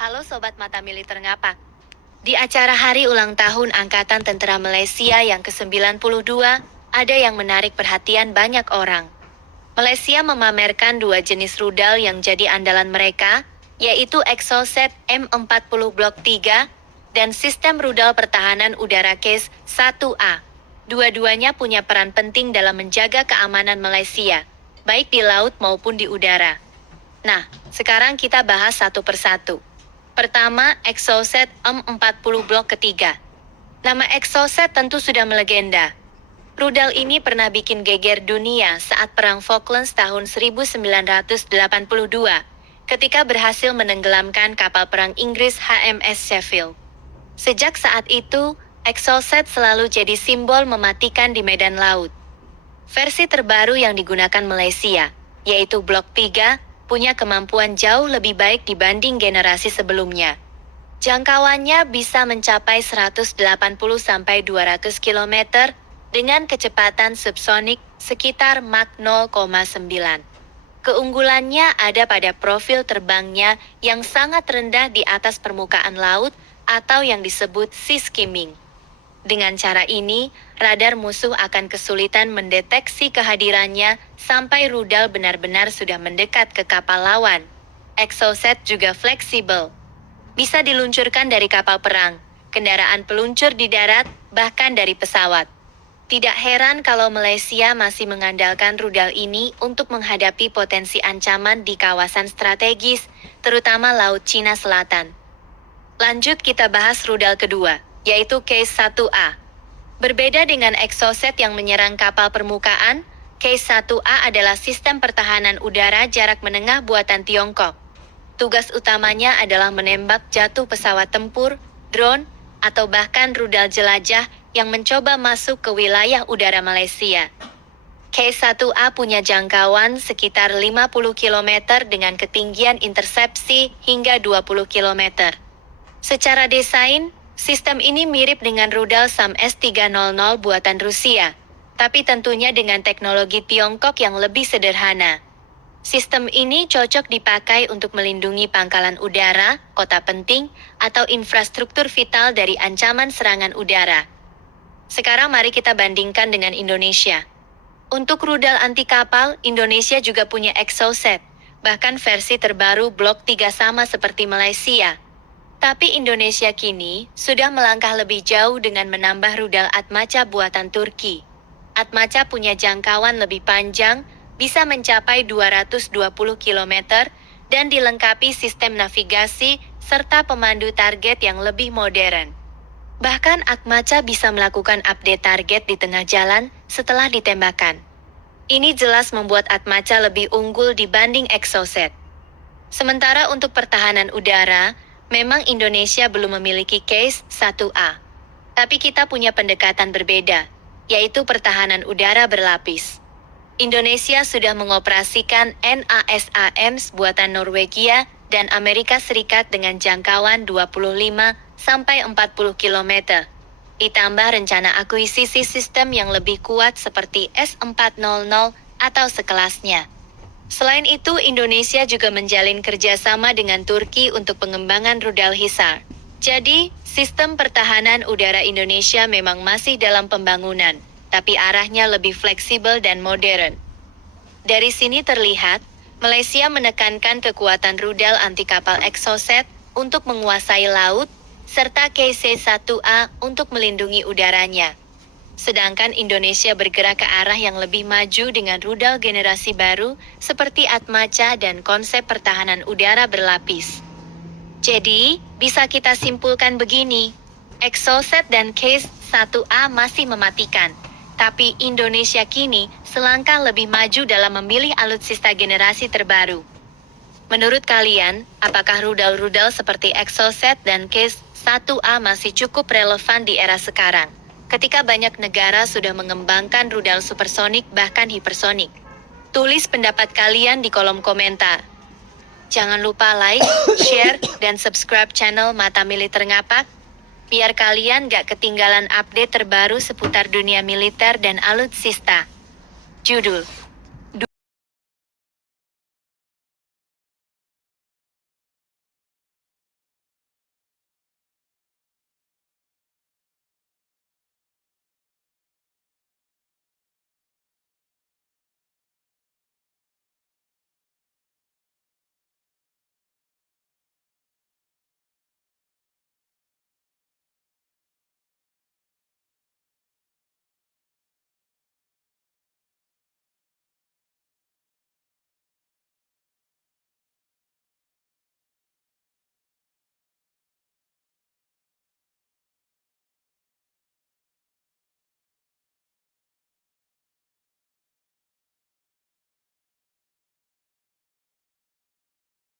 Halo Sobat Mata Militer Ngapak. Di acara Hari Ulang Tahun Angkatan Tentara Malaysia yang ke-92, ada yang menarik perhatian banyak orang. Malaysia memamerkan dua jenis rudal yang jadi andalan mereka, yaitu Exocet M40 Blok 3 dan sistem rudal pertahanan udara Case 1A. Dua-duanya punya peran penting dalam menjaga keamanan Malaysia, baik di laut maupun di udara. Nah, sekarang kita bahas satu persatu. Pertama, Exocet M40 Blok ketiga. Nama Exocet tentu sudah melegenda. Rudal ini pernah bikin geger dunia saat Perang Falklands tahun 1982, ketika berhasil menenggelamkan kapal perang Inggris HMS Sheffield. Sejak saat itu, Exocet selalu jadi simbol mematikan di medan laut. Versi terbaru yang digunakan Malaysia, yaitu Blok 3, punya kemampuan jauh lebih baik dibanding generasi sebelumnya. Jangkauannya bisa mencapai 180-200 km dengan kecepatan subsonik sekitar Mach 0,9. Keunggulannya ada pada profil terbangnya yang sangat rendah di atas permukaan laut atau yang disebut sea skimming. Dengan cara ini, radar musuh akan kesulitan mendeteksi kehadirannya sampai rudal benar-benar sudah mendekat ke kapal lawan. Exocet juga fleksibel. Bisa diluncurkan dari kapal perang, kendaraan peluncur di darat, bahkan dari pesawat. Tidak heran kalau Malaysia masih mengandalkan rudal ini untuk menghadapi potensi ancaman di kawasan strategis, terutama Laut Cina Selatan. Lanjut kita bahas rudal kedua, yaitu Case 1A. Berbeda dengan Exocet yang menyerang kapal permukaan, Case 1A adalah sistem pertahanan udara jarak menengah buatan Tiongkok. Tugas utamanya adalah menembak jatuh pesawat tempur, drone, atau bahkan rudal jelajah yang mencoba masuk ke wilayah udara Malaysia. Case 1A punya jangkauan sekitar 50 km dengan ketinggian intersepsi hingga 20 km. Secara desain, sistem ini mirip dengan rudal SAM S-300 buatan Rusia, tapi tentunya dengan teknologi Tiongkok yang lebih sederhana. Sistem ini cocok dipakai untuk melindungi pangkalan udara, kota penting, atau infrastruktur vital dari ancaman serangan udara. Sekarang mari kita bandingkan dengan Indonesia. Untuk rudal anti kapal, Indonesia juga punya Exocet, bahkan versi terbaru Blok 3 sama seperti Malaysia. Tapi Indonesia kini sudah melangkah lebih jauh dengan menambah rudal Atmaca buatan Turki. Atmaca punya jangkauan lebih panjang, bisa mencapai 220 km, dan dilengkapi sistem navigasi serta pemandu target yang lebih modern. Bahkan Atmaca bisa melakukan update target di tengah jalan setelah ditembakkan. Ini jelas membuat Atmaca lebih unggul dibanding Exocet. Sementara untuk pertahanan udara, memang Indonesia belum memiliki Case 1A. Tapi kita punya pendekatan berbeda, yaitu pertahanan udara berlapis. Indonesia sudah mengoperasikan NASAMS buatan Norwegia dan Amerika Serikat dengan jangkauan 25-40 km. Ditambah rencana akuisisi sistem yang lebih kuat seperti S-400 atau sekelasnya. Selain itu, Indonesia juga menjalin kerjasama dengan Turki untuk pengembangan rudal HISAR. Jadi, sistem pertahanan udara Indonesia memang masih dalam pembangunan, tapi arahnya lebih fleksibel dan modern. Dari sini terlihat, Malaysia menekankan kekuatan rudal anti kapal Exocet untuk menguasai laut, serta KC-1A untuk melindungi udaranya. Sedangkan Indonesia bergerak ke arah yang lebih maju dengan rudal generasi baru seperti Atmaca dan konsep pertahanan udara berlapis. Jadi, bisa kita simpulkan begini, Exocet dan Case 1A masih mematikan, tapi Indonesia kini selangkah lebih maju dalam memilih alutsista generasi terbaru. Menurut kalian, apakah rudal-rudal seperti Exocet dan Case 1A masih cukup relevan di era sekarang, ketika banyak negara sudah mengembangkan rudal supersonik bahkan hipersonik? Tulis pendapat kalian di kolom komentar. Jangan lupa like, share, dan subscribe channel Mata Militer Ngapak, biar kalian gak ketinggalan update terbaru seputar dunia militer dan alutsista. Judul